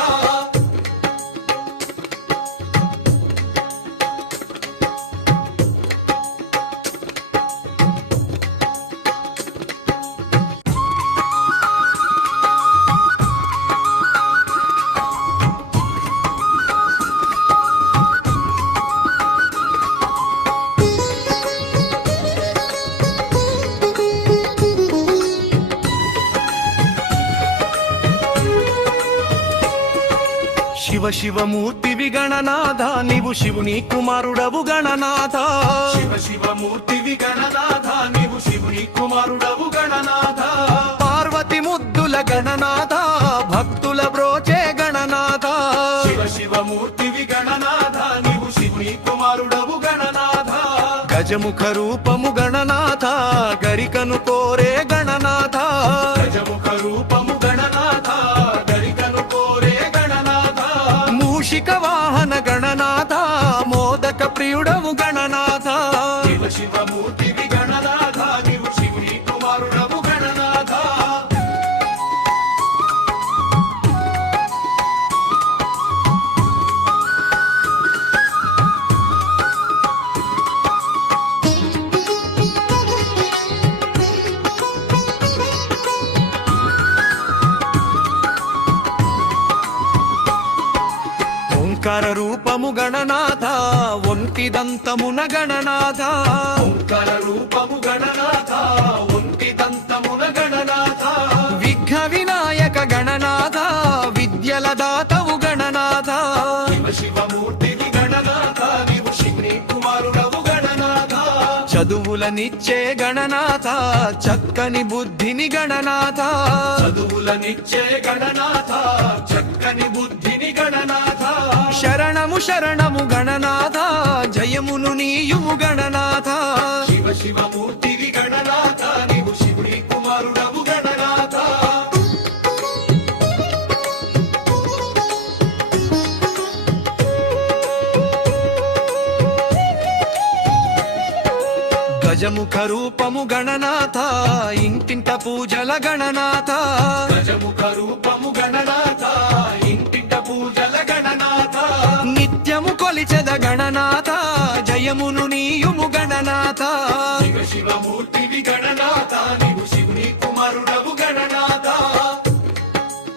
శివమూర్తివి గణనాథ నీవు శివుని కుమారుడవు గణనాథ శివ శివమూర్తివి గణనాథ నీవు శివుని కుమారుడవు గణనాథ పార్వతి ముద్దుల గణనాథ భక్తుల బ్రోచే గణనాథ శివ శివమూర్తివి గణనాథ నీవు శివుని కుమారుడవు గణనాథ గజముఖ రూపము గణనాథ గరికను కోరే గణనాథ గజముఖ రూపము గణనాథ గరికను కోరే గణనాథ మూషిక వాహన గణనాథ మోదక ప్రియుడవు గణనాథ శివ శివమూర్తివి గణనాథ నీవు శివుని కుమారుడవు గణనాథ ఓంకార రూపము గణనాథ ఒంటి దంతమున గణనాథ ఓంకార రూపము గణనాథ ఒంటి దంతమున గణనాథ విఘ్న వినాయక గణనాథ విద్యల దాతవు గణనాథ శివ శివమూర్తివి గణనాథ నీవు శివుని కుమారుడవు గణనాథ చదువులనిచ్చే గణనాథ చక్కని బుద్ధిని గణనాథ చదువులనిచ్చే గణనాథ చక్కని బుద్ధిని గణనాథ శరణము శరణము గణనాథ జయమును నీయుము గణనాథ శివ శివమూర్తివి గణనాథ నీవు శివుని కుమారుడవు గణనాథ గజముఖ రూపము గణనాథ ఇంటింట పూజల గణనాథ గజముఖ రూపము గణనాథ ఇంటింట పూజల గణనాథ నిత్యము కొలిచెద గణనాథ జయమును నీయుము గణనాథ శివ శివమూర్తివి గణనాథ నీవు శివుని కుమారుడవు గణనాథ శివ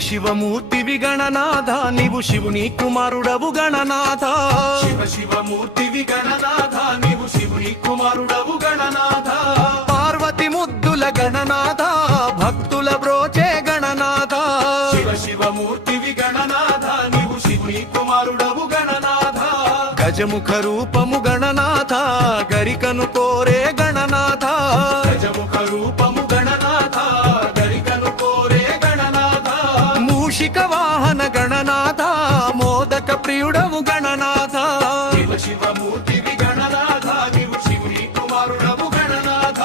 శివమూర్తివి గణనాథ నీవు శివుని కుమారుడవు గణనాథ శివ శివమూర్తివి గణనాథ నీవు శివుని కుమారుడవు గణనాథ పార్వతి ముద్దుల గణనాథ భక్తుల బ్రోచే గణనాథ శివ శివమూర్తివి గణనాథ నీవు శివుని కుమారుడవు గణనాథ గజముఖ రూపము గణనాథ గరికను కోరే గణనాథ గజముఖ రూపము గణనాథ గరికను కోరే గణనాథ మూషిక వాహన గణనాథ మోదక ప్రియుడవు గణనాథ శివ శివమూర్తివి గణనాథ నీవు శివుని కుమారుడవు గణనాథ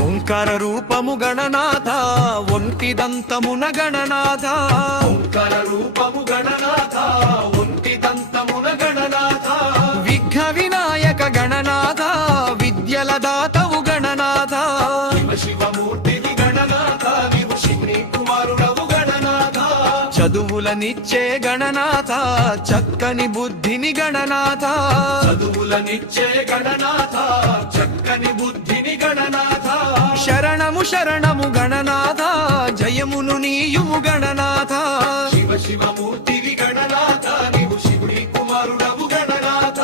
ఓంకార రూపము గణనాథ ఒంటి దంతమున గణనాథ ఓంకార రూపము గణనాథ ఒంటి దంతమున గణనాథ విఘ్న వినాయక గణనాథ విద్యల దాతవు గణనాథ శివ శివమూర్తివి గణనాథ నీవు శివుని కుమారుడవు గణనాథ చదువులనిచ్చే గణనాథ చక్కని బుద్ధిని గణనాథ చదువులనిచ్చే గణనాథ చక్కని బుద్ధిని గణనాథ శరణము శరణము గణనాథ జయమును నీయుము గణనాథ శివ శివమూర్తివి గణనాథ నీవు శివుని కుమారుడవు గణనాథ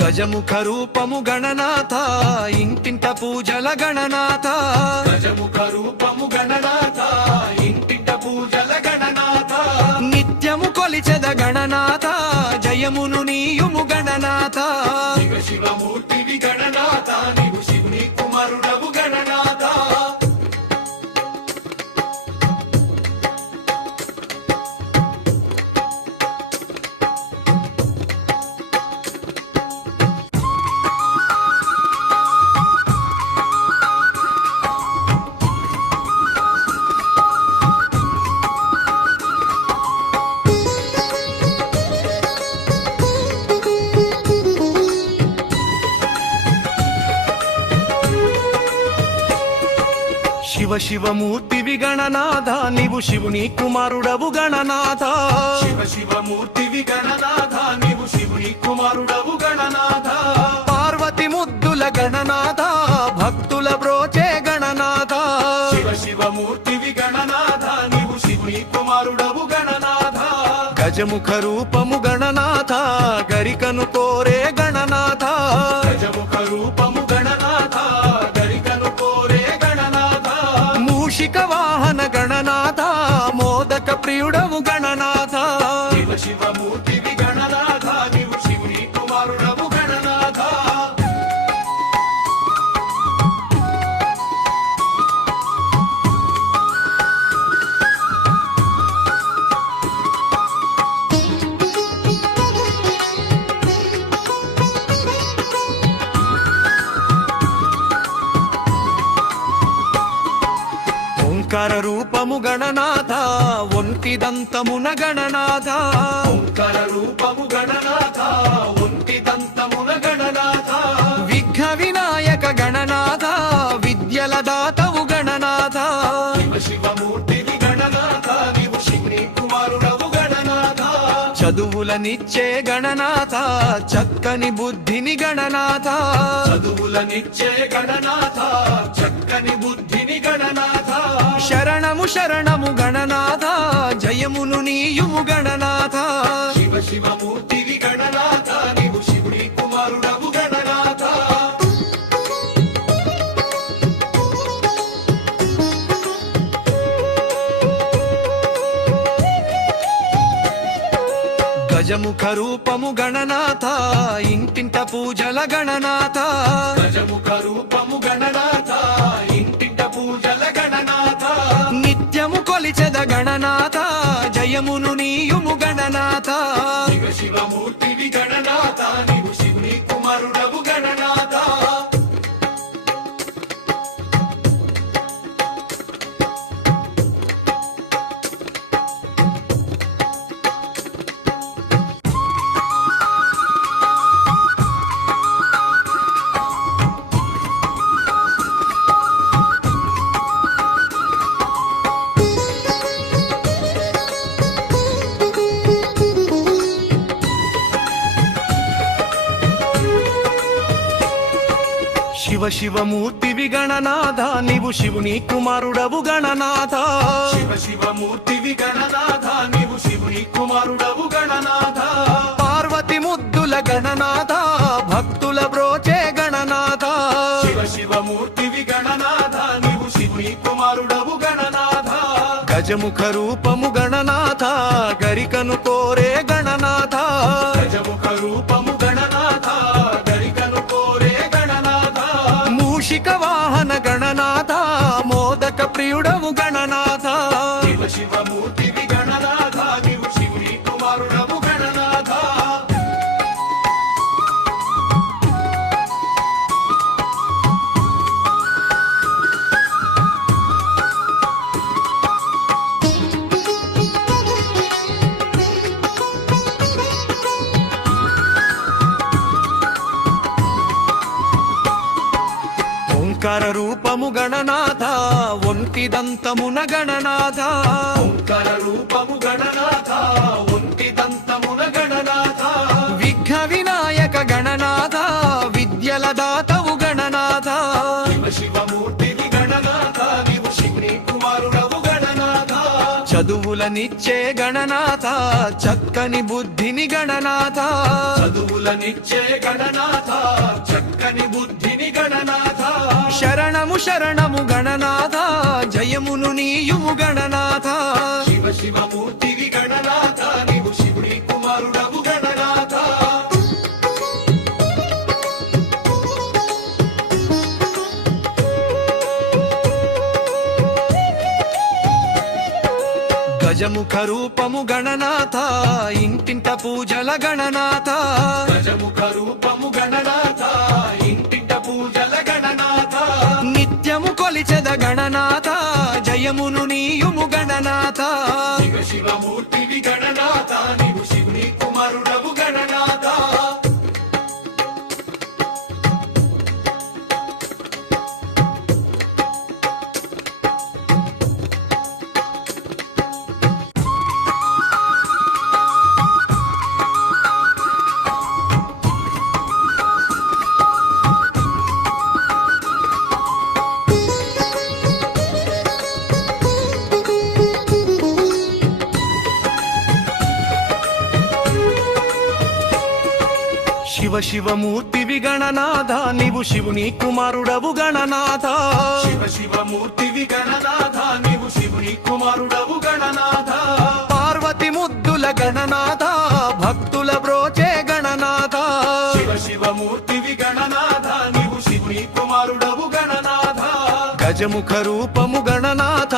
గజముఖ రూపము గణనాథ ఇంటింట పూజల గణనాథ గజముఖ రూపము గణనాథ ఇంటింట పూజల గణనాథ నిత్యము కొలిచెద గణనాథ జయమును నీయుము గణనాథ శివ శివమూర్తివి గణనాథ నీవు శివుని కుమారుడవు గణనాథ శివ శివమూర్తివి గణనాథ నీవు శివుని కుమారుడవు గణనాథ శివ శివమూర్తివి గణనాథ నీవు శివుని కుమారుడవు గణనాథ పార్వతి ముద్దుల గణనాథ భక్తుల బ్రోచే గణనాథ శివ శివమూర్తివి గణనాథ నీవు శివుని కుమారుడవు గణనాథ గజముఖ రూపము గణనాథ గరికను కోరే గణనాథ గజముఖ రూపము గణనాథ గరికను కోరే గణనాథ మూషిక వాహన గణనాథ మోదక ప్రియుడవు గణనాథ శివ శివమూర్తివి గణనాథ నీవు శివుని కుమారుడవు గణనాథ ఓంకార రూపము గణనాథ ఒంటి దంతమున గణనాథ ఓంకార రూపము గణనాథ ఒంటి దంతమున గణనాథ విఘ్న వినాయక గణనాథ విద్యల దాతవు గణనాథ శివ శివమూర్తివి గణనాథ నీవు శివుని కుమారుడవు గణనాథ చదువులనిచ్చే గణనాథ చక్కని బుద్ధిని గణనాథ చదువులనిచ్చే గణనాథ చక్కని బుద్ధిని గణనాథ శరణము శరణము గణనాథ జయమును నీయుము గణనాథ శివ శివమూర్తివి గణనాథ నీవు శివుని కుమారుడవు గణనాథ గజముఖ రూపము గణనాథ ఇంటింట పూజల గణనాథ గజముఖ రూపము గణనాథ ఇంటింట పూజల గణనాథ నిత్యము కొలిచెద గణనాథ జయమును నీయుము గణనాథ శివ శివమూర్తివి గణనాథ నీవు శివుని కుమారుడవు గణనాథ శివ శివమూర్తివి గణనాథ నీవు శివుని కుమారుడవు గణనాథ శివ శివమూర్తివి గణనాథ నీవు శివుని కుమారుడవు గణనాథ పార్వతి ముద్దుల గణనాథ భక్తుల బ్రోచే గణనాథ శివ శివమూర్తివి గణనాథ నీవు శివుని కుమారుడవు గణనాథ గజముఖ రూపము గణనాథ గరికను కోరే గణనాథ గజముఖ రూపము గణనాథ గరికను కోరే గణనాథ మూషిక వాహన గణనాథ మోదక ప్రియుడవు గణనాథ శివ శివమూర్తివి గణనాథ నీవు శివుని కుమారుడవు గణనాథ ఓంకార రూపము గణనాథ ఒంటి దంతమున గణనాథ ఓంకార రూపము గణనాథ ఒంటి దంతమున గణనాథ విఘ్న వినాయక గణనాథ విద్యల దాతవు గణనాథ శివ శివమూర్తివి గణనాథ నీవు శివుని కుమారుడవు గణనాథ చదువులనిచ్చే గణనాథ చక్కని బుద్ధిని గణనాథ చదువులనిచ్చే గణనాథ చక్కని బుద్ధిని గణనాథ శరణము శరణము గణనాథ జయమును నీయుము గణనాథ శివ శివమూర్తివి గణనాథ నీవు శివుని కుమారుడవు గణనాథ గజముఖ రూపము గణనాథ ఇంటింట పూజల గణనాథ గజముఖ రూపము గణనాథ ఇంటింట పూజల గణనాథ నిత్యము కొలిచెద గణనాథ జయమును నీయుము గణనాథ శివ శివమూర్తివి గణనాథ నీవు శివుని కుమారుడవు గణనాథ శివమూర్తివి గణనాథ నీవు శివుని కుమారుడవు గణనాథ శివ శివమూర్తివి గణనాథ నీవు శివుని కుమారుడవు గణనాథ పార్వతి ముద్దుల గణనాథ భక్తుల బ్రోచే గణనాథ శివ శివమూర్తివి గణనాథ నీవు శివుని కుమారుడవు గణనాథ గజముఖ రూపము గణనాథ